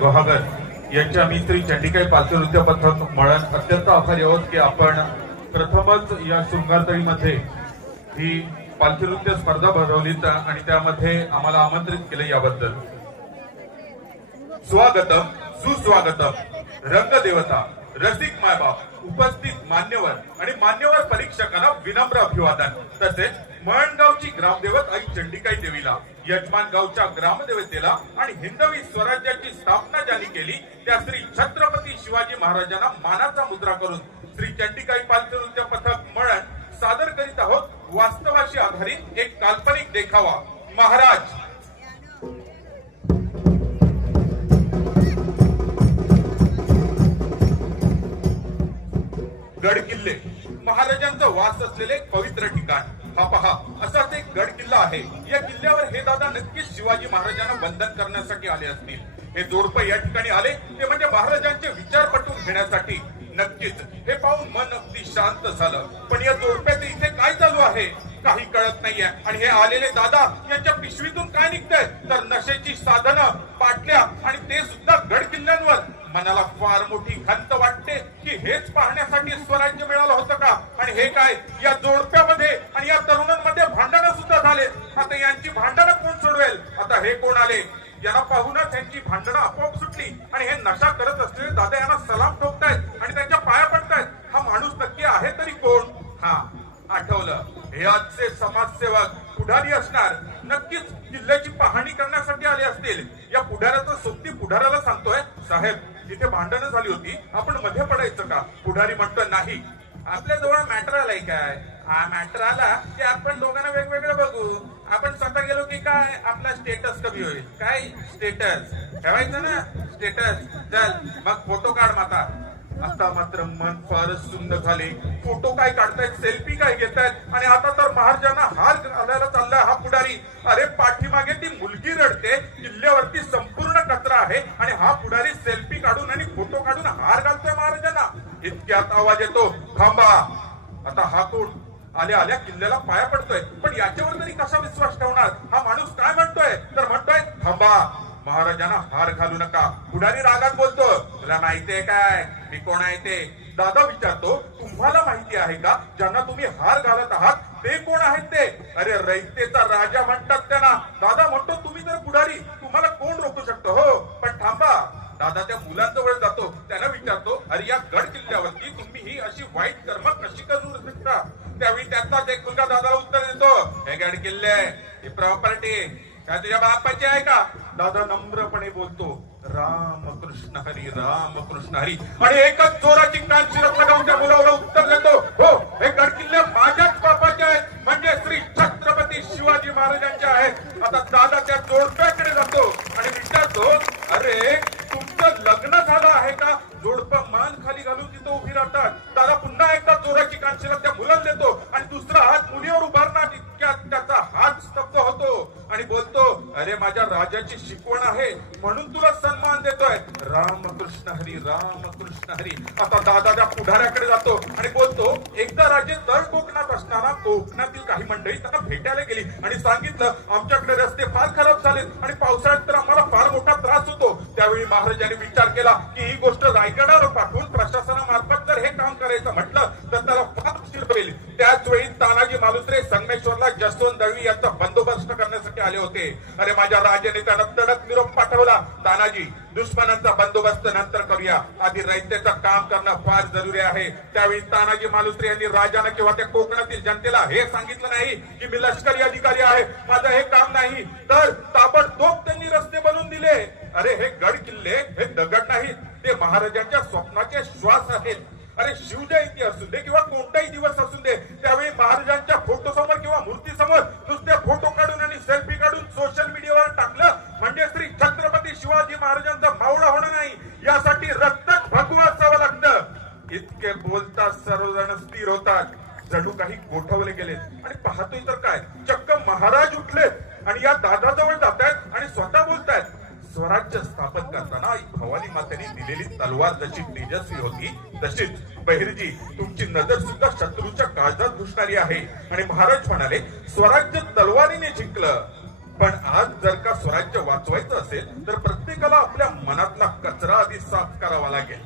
गुहागर यांच्या मी श्री चंडिकाई पालखी नृत्य पथक मळण अत्यंत आभारी आहोत की आपण प्रथमच या शृंगारतळीमध्ये ही पालखी नृत्य स्पर्धा भरवलीत आणि त्यामध्ये आम्हाला आमंत्रित केले याबद्दल स्वागतम सुस्वागतम रंगदेवता रसिक मायबाप उपस्थित मान्यवर आणि मान्यवर परीक्षकांना विनम्र अभिवादन तसेच मळणगावची ग्रामदेवत आई चंडिकाई देवीला यजमान गावच्या ग्रामदेवतेला आणि हिंदवी स्वराज्याची स्थापना ज्यांनी केली त्या श्री छत्रपती शिवाजी महाराजांना मानाचा मुद्रा करून श्री चंडिकाई पालखी नृत्य पथक मळण सादर करीत आहोत वास्तवाशी आधारित एक काल्पनिक देखावा महाराज गड किल्ले महाराजांचा वास असलेले पवित्र ठिकाण हा पहा असाच एक गड किल्ला आहे या किल्ल्यावर हे दादा नक्कीच शिवाजी महाराजांना वंदन करण्यासाठी आले असतील हे जोडपं या ठिकाणी आले ते म्हणजे महाराजांचे विचार पटवून घेण्यासाठी नक्कीच हे पाहून मन अगदी शांत झालं पण या जोडप्याचे इथे काय चालू आहे काही कळत नाहीये आणि हे आलेले दादा यांच्या पिशवीतून काय निघतंय तर नशेची साधनं पाटल्या आणि ते सुद्धा गड किल्ल्यांवर मनाला फार मोठी खंत वाटते की हेच पाहण्यासाठी स्वराज्य मिळालं होतं का आणि हे काय या जोडप्यामध्ये आणि या तरुणांमध्ये भांडणं सुद्धा झाले आता यांची भांडणं कोण सोडवेल आता हे कोण आले यांना पाहूनच यांची भांडणं आपोआप सुटली आणि हे नशा करत असलेले दादा यांना सलाम ठोकतायत आणि त्यांच्या पाया पडतायत हा माणूस नक्की आहे तरी कोण हा आठवलं हे आजचे समाजसेवक पुढारी असणार नक्कीच किल्ल्याची पाहणी करण्यासाठी आले असतील या पुढाऱ्याचं सोबती पुढाऱ्याला सांगतोय साहेब इथे भांडणं झाली होती आपण मध्ये पडायचं का पुढारी म्हणतोय नाही आपल्या जवळ मॅटर आलाय काय हा मॅटर आला की आपण दोघांना वेगवेगळं बघू आपण स्वतः गेलो की काय आपला स्टेटस कमी होईल काय स्टेटस ठेवायचं ना स्टेटस चल मग फोटो काढ माता आता मात्र मन फारच सुंदर झाले फोटो काय काढतायत सेल्फी काय घेतायत आणि आता तर महाराजांना हार घालायला चाललाय हा पुढारी अरे पाठीमागे ती मुलगी रडते किल्ल्यावरती संपूर्ण कचरा आहे आणि हा पुढारी सेल्फी काढून आणि फोटो काढून हार घालतोय महाराजांना इतक्यात आवाज येतो थांबा आता हा कोण आल्या आल्या किल्ल्याला पाया पडतोय पण याच्यावर तरी कसा विश्वास ठेवणार हा माणूस काय म्हणतोय तर म्हणतोय थांबा महाराजांना हार घालू नका पुढारी रागात बोलतो तुला माहितीये काय मी कोण आहे ते दादा विचारतो तुम्हाला माहिती आहे का ज्यांना तुम्ही हार घालत आहात ते कोण आहेत ते अरे रयतेचा राजा म्हणतात त्यांना दादा म्हणतो तुम्ही तर पुढारी तुम्हाला कोण रोखू शकतो हो पण थांबा दादा त्या मुलांजवळ जातो त्यांना विचारतो अरे या गड किल्ल्यावरती तुम्ही ही अशी वाईट कर्म कशी करू शकता त्यावेळी त्याचाच एक मुलगा दादाला उत्तर देतो हे गड किल्ले ही प्रॉपर्टी काय तुझ्या बापाची आहे का दादा नम्रपणे बोलतो रामकृष्ण हरी आणि एकच जोराची कान शिरत लगावून त्या मुलाला उत्तर देतो हो हे गड किल्ले माझ्याच बापाचे आहेत म्हणजे श्री छत्रपती शिवाजी महाराजांचे आहेत आता दादा त्या जोडप्याकडे जातो आणि विचारतो अरे तुमचं लग्न झालं आहे का जोडपं मान खाली घालून तिथं उभी राहतात दादा पुन्हा एकदा जोराची कान शिरत त्या मुलाला देतो आणि दुसरा हात मुलीवर उभारणार इतक्यात त्याचा हात स्तब्ध होतो आणि बोलतो अरे माझ्या राजाची शिकवण आहे म्हणून तुला सन्मान देतोय रामकृष्ण हरी आता दादा त्या पुढाऱ्याकडे जातो आणि बोलतो एकदा राजे तळ कोकणात असताना कोकणातील काही मंडळी त्यांना भेटायला गेली आणि सांगितलं आमच्याकडे रस्ते फार खराब झालेत आणि पावसाळ्यात तर आम्हाला फार मोठा त्रास होतो त्यावेळी महाराजांनी विचार केला की ही गोष्ट रायगडावर पाठवून प्रशासनामार्फत जर हे काम करायचं म्हटलं तर त्याला फार उशीर होईल त्याच वेळी तानाजी मालुसरे संगमेश्वरला जसवंत दळवी यांचा बंदोबस्त करण्यासाठी आले होते अरे माझ्या राजाने त्यांना तडक निरोप पाठवला तानाजी दुश्मनांचा बंदोबस्त नंतर करूया आधी रयतेचं काम करणं फार जरुरी आहे त्यावेळी तानाजी मालुसरे यांनी राजाला किंवा त्या कोकणातील जनतेला हे सांगितलं नाही की मी लष्करी अधिकारी आहे माझं हे काम नाही तर ताबडतोब त्यांनी रस्ते बनवून दिले अरे हे गड किल्ले हे दगड नाहीत ते महाराजांच्या स्वप्नाचे श्वास आहेत अरे शिवजयंती असू दे किंवा कोणताही दिवस असू दे त्यावेळी महाराजांच्या फोटो समोर किंवा मूर्ती समोर नुसते फोटो काढून आणि सेल्फी काढून सोशल मीडियावर टाकलं म्हणजे श्री छत्रपती शिवाजी महाराजांचा मावळा होणार नाही यासाठी रक्तच भगवा असावं लागतं इतके बोलतात सर्वजण स्थिर होतात जणू काही गोठवले गेले आणि पाहतोय तर काय चक्क महाराज उठलेत आणि या दादाजवळ जातायत आणि स्वतः बोलतायत स्वराज्य स्थापन करताना आई भवानी मातेने दिलेली तलवार जशी तेजस्वी होती तशीच बहिर्जी तुमची नजर सुद्धा शत्रूच्या काळजात घुसणारी आहे आणि महाराज म्हणाले स्वराज्य तलवारीने जिंकलं पण आज जर का स्वराज्य वाचवायचं असेल तर प्रत्येकाला आपल्या मनातला कचरा आधी साफ करावा लागेल.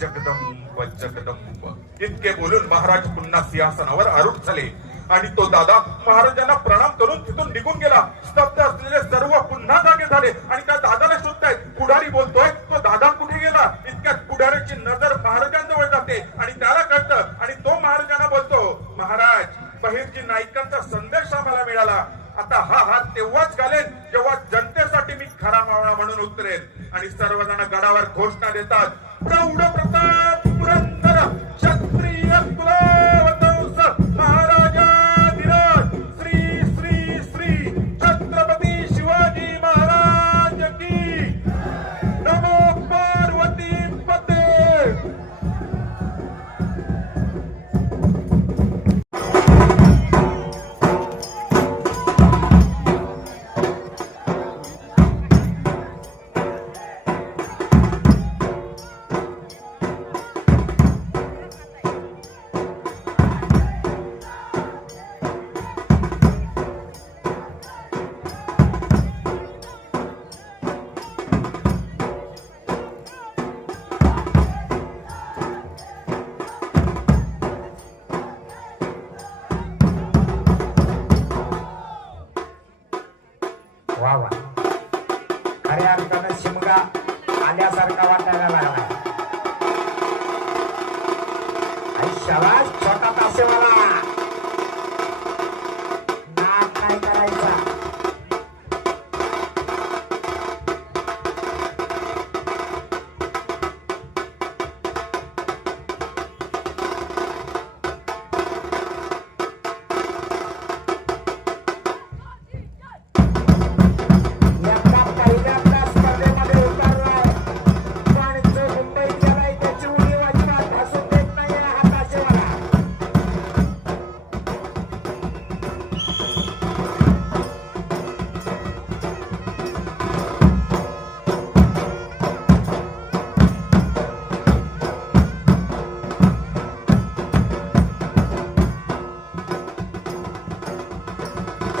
जगदंब जगदंब इतके बोलून महाराज पुन्हा सिंहासनावर आरूढ झाले आणि तो दादा महाराजांना प्रणाम करून तिथून निघून गेला. स्तब्ध असलेले सर्व पुन्हा जागे झाले आणि त्या दादाला शोधतायत. पुढारी बोलतोय, तो दादा कुठे गेला? इतक्यात पुढाऱ्याची नजर महाराजांजवळ जाते आणि त्याला कळतं आणि तो महाराजांना बोलतो, महाराज, बहिर्जी नाईकांचा संदेश आम्हाला मिळाला. आता हा हात तेव्हाच घालेन जेव्हा जनतेसाठी मी खरा मावळा म्हणून उतरेन. आणि सर्वजण गडावर घोषणा देतात, प्रौढ प्रताप पुरंदर क्षत्रिय कुलवंश महाराजाधिराज श्री श्री श्री छत्रपती शिवाजी महाराज की. नमो पार्वती पते. वा वा, खऱ्या अर्थानं शिमगा आल्यासारखा वाटायला लागला. शाबास छोटा तासेवाला, नाद नाही करायचा.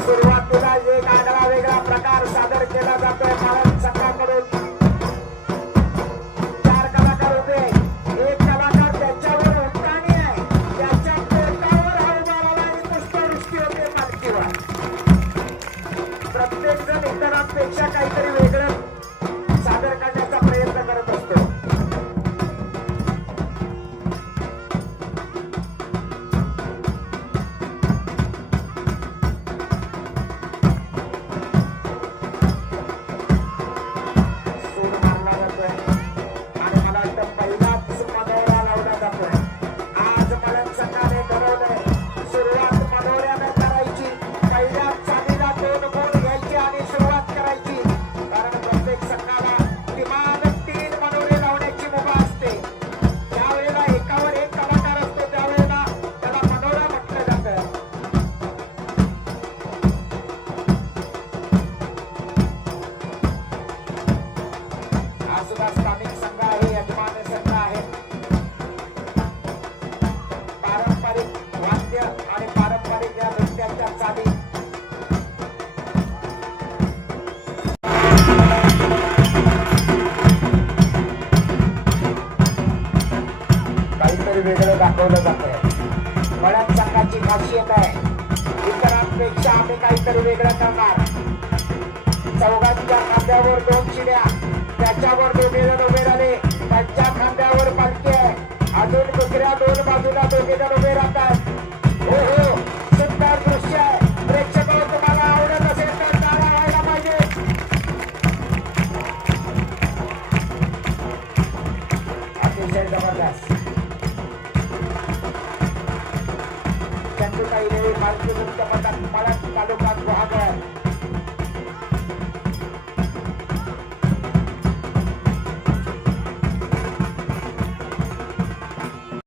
सुरुवातीला एक आगळा वेगळा प्रकार सादर केला जातोय महाराज संघाकडून. 4 कलाकार होते. एक कलाकार त्याच्यावर उठाणी आहे, त्याच्या पोटावर हा उभा राहिला आणि पुष्पवृष्टी होते पालखीवर. प्रत्येक जण इतरांपेक्षा काहीतरी वेगळं सादर करण्याचा प्रयत्न करत असतो. स्थानिक संघ आहे, यजमान संघ आहे. पारंपरिक वाद्य आणि पारंपरिक या नृत्याच्या चाली काहीतरी वेगळं दाखवलं जातंय. बऱ्याच संघाची खासियत आहे, इतरांपेक्षा आम्ही काहीतरी वेगळं करणार. चौघांच्या खांद्यावर 2 शिड्या, त्याच्यावर 2 जण उभे राहिले. त्यांच्या खांद्यावर पालखी आहे. अजून दुसऱ्या 2 बाजूला 2 जण उभे राहतात. हो हो, सुंदर दृश्य आहे. प्रेक्षक तुम्हाला आवडत असेल तर टाळ्या व्हायला पाहिजे. अतिशय जबरदस्त. चंदुताई देवी पालखी मुक्त मंडळ तालुका गुहागर